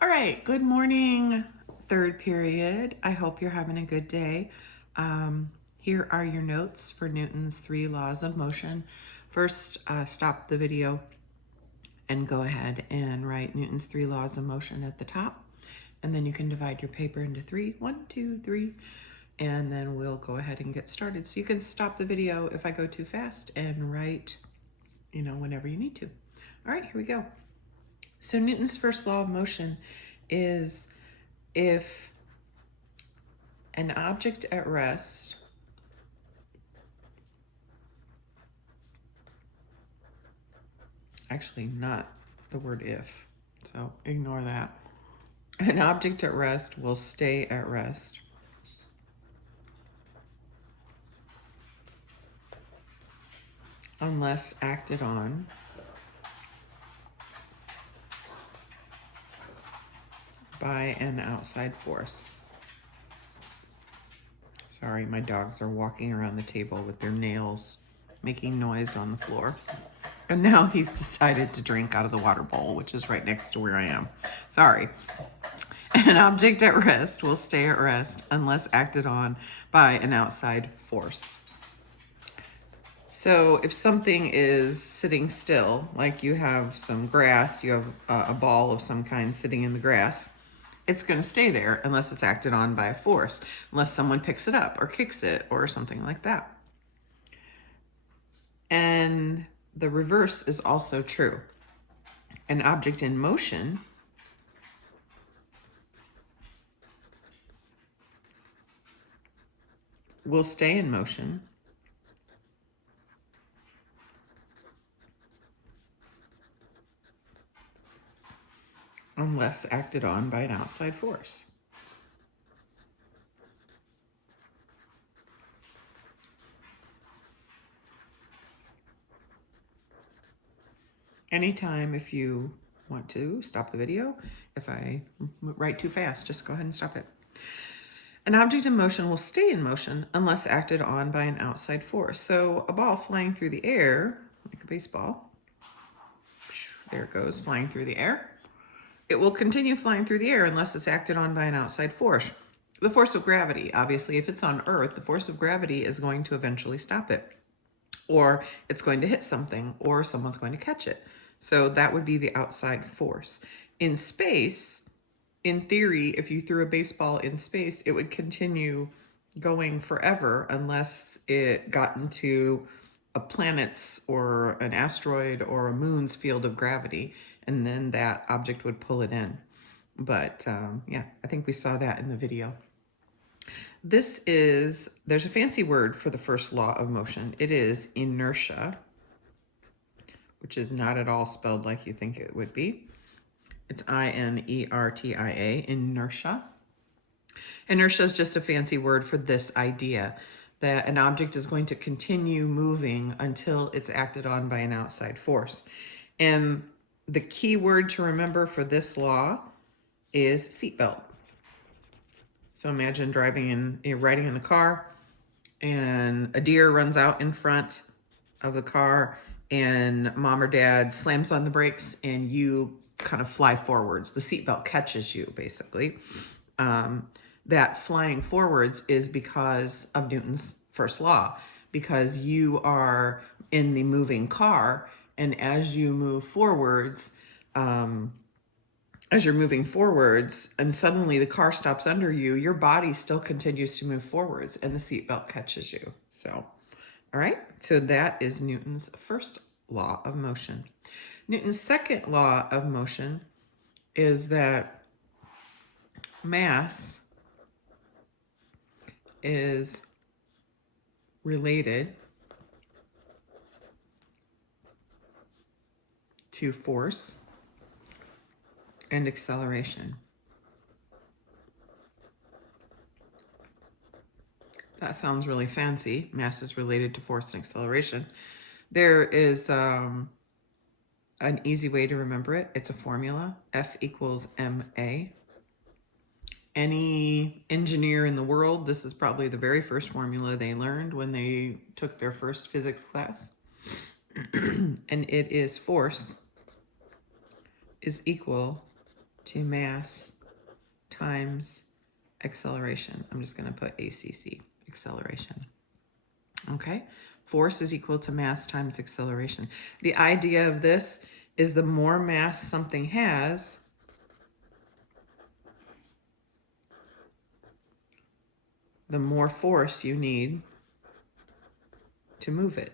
All right, good morning, third period. I hope you're having a good day. Here are your notes for Newton's three laws of motion. First, stop the video and go ahead and write Newton's three laws of motion at the top. And then you can divide your paper into three, 1, 2, 3, and then we'll go ahead and get started. So you can stop the video if I go too fast and write, whenever you need to. All right, here we go. So Newton's first law of motion is if an object at rest actually not the word if, so ignore that. An object at rest will stay at rest unless acted on by an outside force. Sorry, my dogs are walking around the table with their nails making noise on the floor. And now he's decided to drink out of the water bowl, which is right next to where I am. Sorry. An object at rest will stay at rest unless acted on by an outside force. So if something is sitting still, like you have some grass, you have a ball of some kind sitting in the grass, it's going to stay there unless it's acted on by a force, unless someone picks it up or kicks it or something like that. And the reverse is also true. An object in motion will stay in motion unless acted on by an outside force. Anytime, if you want to stop the video, if I write too fast, just go ahead and stop it. An object in motion will stay in motion unless acted on by an outside force. So a ball flying through the air, like a baseball, there it goes, flying through the air. It will continue flying through the air unless it's acted on by an outside force. The force of gravity, obviously, if it's on Earth, the force of gravity is going to eventually stop it. Or it's going to hit something, or someone's going to catch it. So that would be the outside force. In space, in theory, if you threw a baseball in space, it would continue going forever unless it got into a planet's or an asteroid or a moon's field of gravity, and then that object would pull it in. But yeah, I think we saw that in the video. There's a fancy word for the first law of motion. It is inertia, which is not at all spelled like you think it would be. It's I-N-E-R-T-I-A, inertia. Inertia is just a fancy word for this idea that an object is going to continue moving until it's acted on by an outside force. And the key word to remember for this law is seatbelt. So imagine you're riding in the car, and a deer runs out in front of the car, and mom or dad slams on the brakes, and you kind of fly forwards. The seatbelt catches you, basically. That flying forwards is because of Newton's first law, because you are in the moving car, and as you move forwards, as you're moving forwards and suddenly the car stops under you, your body still continues to move forwards and the seatbelt catches you. So, all right, so that is Newton's first law of motion. Newton's second law of motion is that mass is related to force and acceleration. That sounds really fancy. Mass is related to force and acceleration. There is an easy way to remember it. It's a formula, F equals ma. Any engineer in the world, this is probably the very first formula they learned when they took their first physics class. And it is force is equal to mass times acceleration. I'm just going to put ACC, acceleration. Okay, force is equal to mass times acceleration. The idea of this is the more mass something has, the more force you need to move it.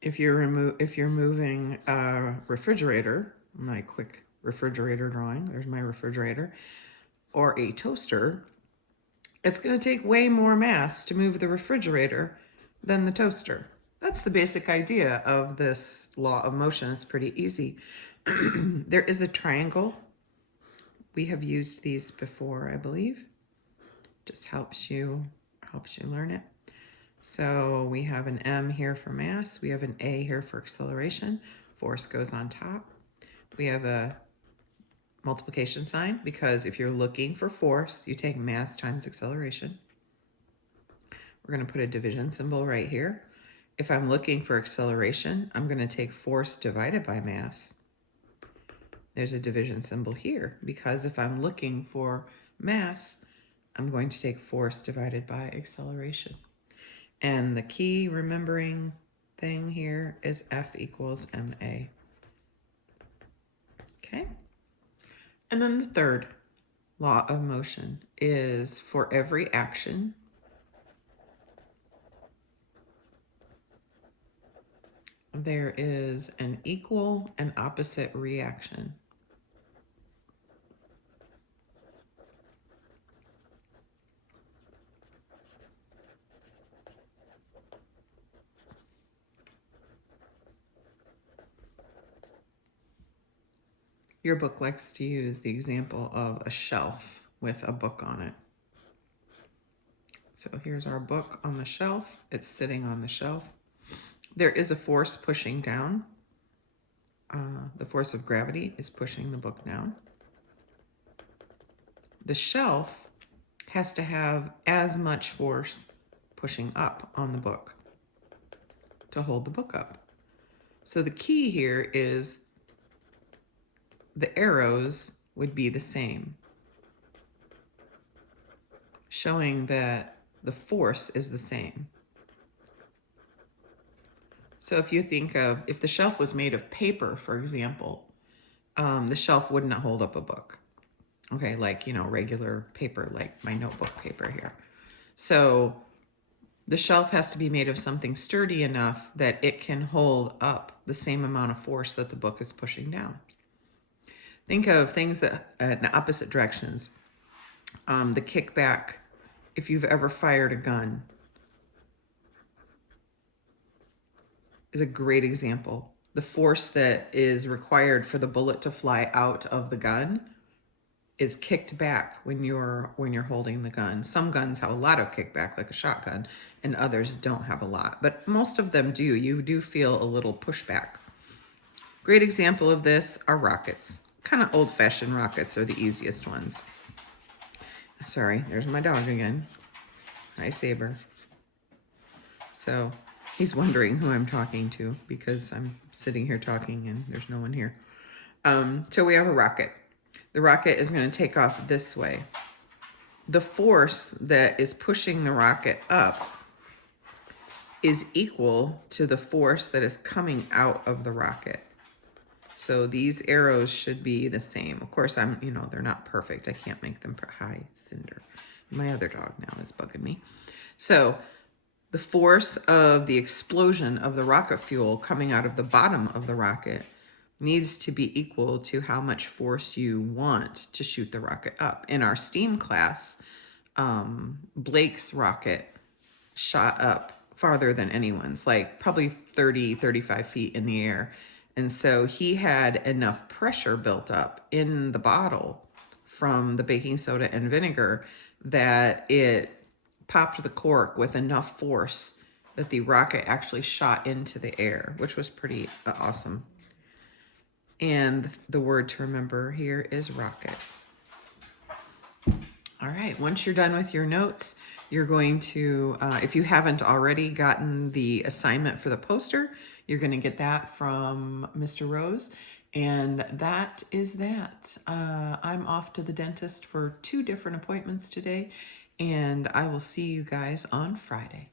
If you're moving a refrigerator, my quick refrigerator drawing, there's my refrigerator, or a toaster, it's going to take way more mass to move the refrigerator than the toaster. That's the basic idea of this law of motion. It's pretty easy. There is a triangle. We have used these before, I believe. Just helps you learn it. So we have an M here for mass. We have an A here for acceleration. Force goes on top. We have a multiplication sign because if you're looking for force, you take mass times acceleration. We're going to put a division symbol right here. If I'm looking for acceleration, I'm going to take force divided by mass. There's a division symbol here because if I'm looking for mass, I'm going to take force divided by acceleration. And the key remembering thing here is F equals ma. Okay? And then the third law of motion is for every action, there is an equal and opposite reaction. Your book likes to use the example of a shelf with a book on it. So here's our book on the shelf. It's sitting on the shelf. There is a force pushing down. The force of gravity is pushing the book down. The shelf has to have as much force pushing up on the book to hold the book up. So the key here is the arrows would be the same, showing that the force is the same. So if you think of, if the shelf was made of paper, for example, the shelf would not hold up a book. Okay, like, regular paper, like my notebook paper here. So the shelf has to be made of something sturdy enough that it can hold up the same amount of force that the book is pushing down. Think of things that in opposite directions. The kickback, if you've ever fired a gun, is a great example. The force that is required for the bullet to fly out of the gun is kicked back when you're holding the gun. Some guns have a lot of kickback, like a shotgun, and others don't have a lot, but most of them do. You do feel a little pushback. Great example of this are rockets. Kind of old-fashioned rockets are the easiest ones. Sorry, there's my dog again. Hi, Saber. So he's wondering who I'm talking to because I'm sitting here talking and there's no one here. So we have a rocket. The rocket is going to take off this way. The force that is pushing the rocket up is equal to the force that is coming out of the rocket. So these arrows should be the same. Of course, they're not perfect. I can't make them high. Cinder. My other dog now is bugging me. So the force of the explosion of the rocket fuel coming out of the bottom of the rocket needs to be equal to how much force you want to shoot the rocket up. In our STEAM class, Blake's rocket shot up farther than anyone's, like probably 30, 35 feet in the air. And so he had enough pressure built up in the bottle from the baking soda and vinegar that it popped the cork with enough force that the rocket actually shot into the air, which was pretty awesome. And the word to remember here is rocket. All right, once you're done with your notes, you're going to, if you haven't already gotten the assignment for the poster, You're going to get that from Mr. Rose. And that is that. I'm off to the dentist for 2 different appointments today, and I will see you guys on Friday.